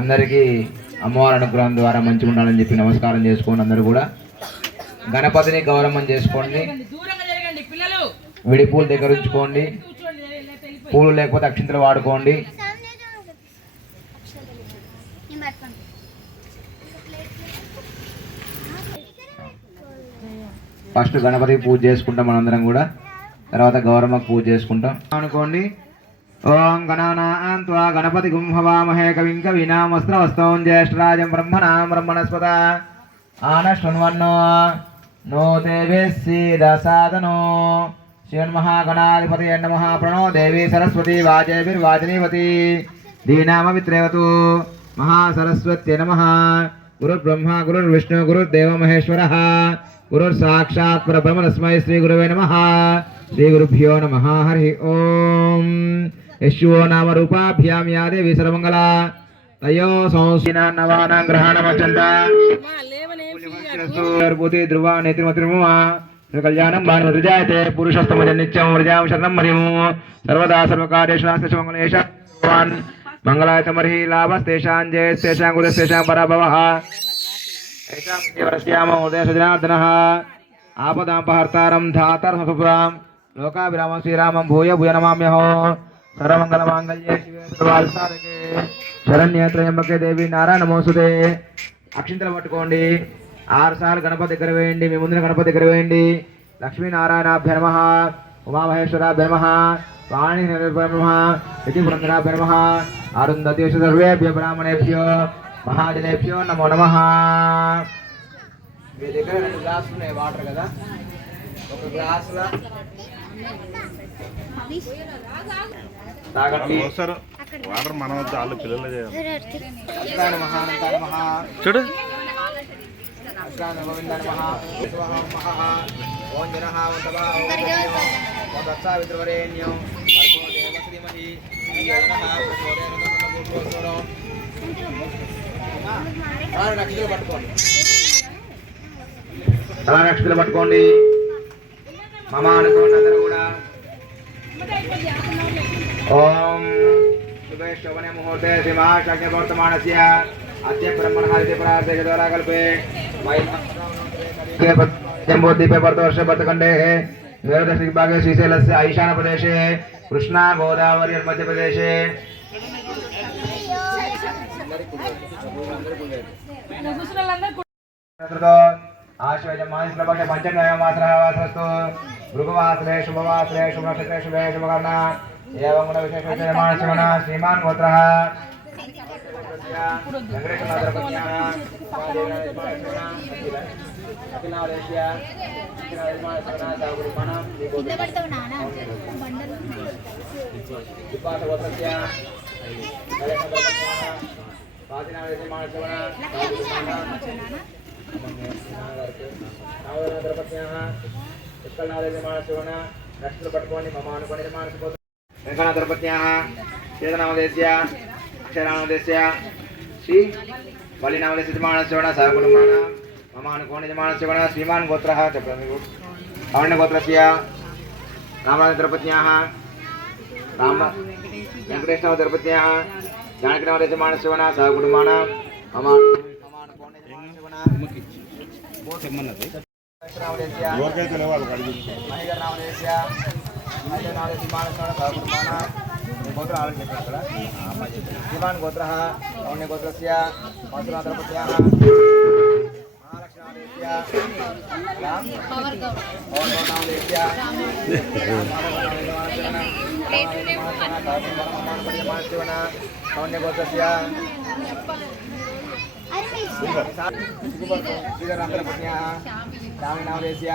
అందరికీ అమ్మవారి అనుగ్రహం ద్వారా మంచిగా ఉండాలని చెప్పి నమస్కారం చేసుకోండి అందరూ కూడా గణపతిని గౌరవం చేసుకోండి. విడి పూలు దగ్గర ఉంచుకోండి. లేకపోతే పూలు లేకపోతే అక్షింతలు వాడుకోండి. ఫస్ట్ గణపతికి పూజ చేసుకుంటాం మనందరం కూడా. తర్వాత గౌరమ్మకు పూజ చేసుకుంటాం. అనుకోండి. ओं गणानां त्वा गणपतिगुं हवामहे कविं कवीनामस्त्रवस्तौं ज्येष्ठराजं ब्रह्मणां ब्रह्मणस्पत। आनशृण्वन्नो नो देवेश्रीरसादनो श्रीयन्महागणाधिपतये नमः प्रणो देवी सरस्वती वाजेभिर्वाजनीवती दीनामवित्रेवतु महासरस्वत्यै नमः। गुरुर्ब्रह्मा गुरुर्विष्णु गुरुर्देव महेश्वरः गुरुर्साक्षात् परब्रह्म तस्मै श्रीगुरवे नमः। श्रीगुरुभ्यो नमः। हरिः ओम्। యశో నామ రూపాభ్యాం యా దేవి తయో సంస్థినా నవానాం గ్రహణమచంద అమ్మా, లేవనే భూతి ధ్రువ నేత్రిమతిర్మ. కళ్యాణం భానుజాయతే పురుషస్తమ నిత్యం వృజాం శరణం మరిము సర్వదా సర్వకార్యేషు నాస్తి మంగళేష భగవాన్ మంగళాయతమర్హి లాభస్తేషాం జయస్తేషాం గురుస్తేషాం పరాభవః. ఏషాం దేవరస్యామ ఉదయ సజనార్దనః ధాతర్హసుపురాం లోకాభిరామం శ్రీరామం భూయ భూయ నమామ్యహో సర్వమంగళమాంగళ్యే శివే సర్వార్థసాధకే శరణ్య త్రయంబకే దేవి నారాయణ మోసుదే. అక్షింతలు పట్టుకోండి. ఆరు సార్లు గణపతి దగ్గర వేయండి. మీ ముందున గణపతి దగ్గర వేయండి. లక్ష్మీనారాయణాభ్య నమ. ఉమామహేశ్వరాభ్య నమ. వాణి నమ. ఇది పురంధరాభ్య నమ. అరుంధతి సర్వేభ్య బ్రాహ్మణేభ్యో మహాజనేభ్యో నమో నమ. మీ దగ్గర రెండు గ్లాసులు ఉన్నాయి వాటర్ కదా? ఒక గ్లాసుల? వాటర్ మనం వాళ్ళు పిల్లలు చూడు. స్వహం మహా. मूर्ते सिंहाष्टवर्तमानस्य अद्य ब्रह्मणहारिद्वारा कल्पे। जम्बोद्वीपे भरतवर्षभरतखण्डेः द्वादशविभागे श्रीशैलस्य ऐशानप्रदेशे कृष्णा, गोदावरी मध्यप्रदेशे आश्वजमानिप्रभक्ष पञ्चम्यावासरः वासरस्तु भृगवासरे शुभवासरे शुभनक्षत्रे, शुभे, शुभकर्णा। శ్రీమాన్ గోత్ర ఇక్కడ నాలుగు మానసున రక్షణ పట్టుకోండి మమ్మ అనుకోని మానసిపోతుంది వెంకటాద్రపత్యాः చేతనామదేశ్య అక్షరామదేశ్య శ్రీ బలినామదేశ్య మానశ్రవణ సహకుటుంబాన మమ అనుకోని మానశ్రవణ శ్రీమాన్ గోత్రः చెప్పండి మీకు కావణ్యగోత్రస్య రామద్రపత్యాः రామ వెంకటేశ్వరద్రపత్యాः జానకినామదేశ్య మానశ్రవణ సహకుటుంబాన మమ మమ అనుకోని మానశ్రవణ అక్షరామదేశ్య ఎవరికైతే లేవు వాళ్ళకి అడిగి మణిగర్ నామదేశ్య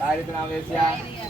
మణిగర్ నామదేశ మానసోణ సహకుటుంబాన గోత్ర ఆలోచన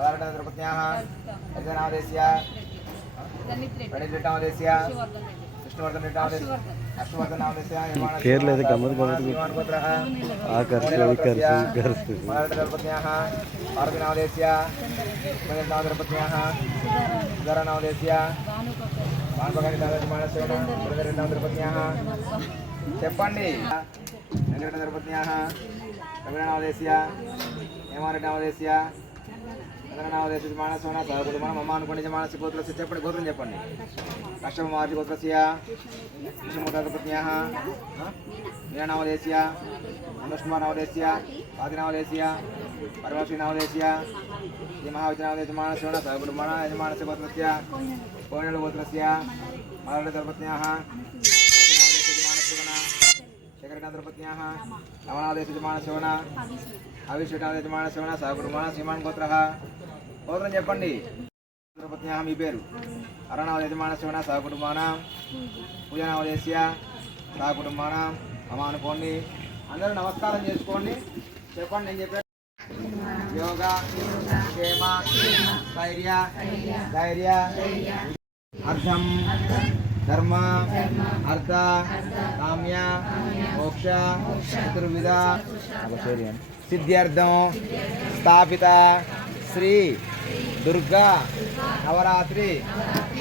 ఉపనీలగోత్రస్య పదార్థపత్న్యాः యజనామదేశ్య ప్రణిద్రిటామదేశ్య విష్ణువర్ధన్ రెడ్డి నామదేశ హర్షవర్ధన్ నామదేశ పేర్లు అయితే గమ్మత్ గమ్మత్ గోత్రః ఆ ఖర్చు ఈ ఖర్చు ఈ ఖర్చు మరాఠదళపత్న్యాः పార్వతీనామదేశ్య పుణ్యనామదళపత్న్యాः సుధరనామదేశ్య మాన్పకానిదాదమానసేన సురేంద్రనామదళపత్న్యాः చెప్పండి. వెంకటదళపత్న్యాः రవినామదేశ్య హేమారెడ్డి నామదేశ్య చంద్రనామదేశ మానసోన సహకుటుంబం మమ్మ అనుకోండి మానస గోత్రస్య చెప్పండి గోత్రం చెప్పండి కష్టమ మార్జి గోత్రస్య విష్ణుమూర్తపత్న్యాः మీనామదేశ్య అనుష్మానామదేశ్య ఆదినామదేశ్య పరమశ్రీనామదేశ్య శ్రీ మహావిద్యనామదేశ మానసోన సహకుటుంబన యజమానస్య గోత్రస్య కోణలు గోత్రస్య మలడదర్పత్న్యాः శేఖరనాథర్పత్న్యాः రమణాదేశమానశోన అవిశ్వనాథమానశోన సహకుటుంబన శ్రీమాన్ గోత్రः గోత్రం చెప్పండి. ద్రౌపత్యాహ మీ పేరు? అరణావదేశమానశోన సహకుటుంబాన పూజనావదేశ్య సహకుటుంబాన అమ్మ అనుకోండి అందరూ నమస్కారం చేసుకోండి. చెప్పండి నేను చెప్పాను యోగ క్షేమ ధైర్య ధైర్య అర్థం ధర్మ అర్థ కామ్య మోక్ష చతుర్విధ సిద్ధ్యర్థం స్థాపిత శ్రీ దుర్గా నవరాత్రి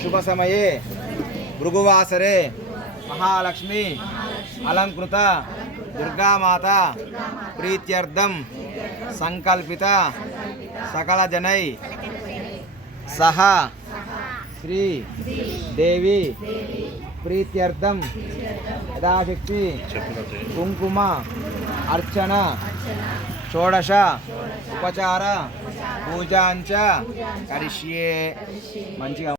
శుభ సమయే భృగువాసరే మహాలక్ష్మి అలంకృత దుర్గామాత ప్రీత్యర్థం సంకల్పిత సకల జనై సహ శ్రీ దేవి ప్రీత్యర్థం యథాశక్తి కుంకుమ అర్చన షోడశ ఉపచార పూజాంచ కరిష్యే. మంచిగా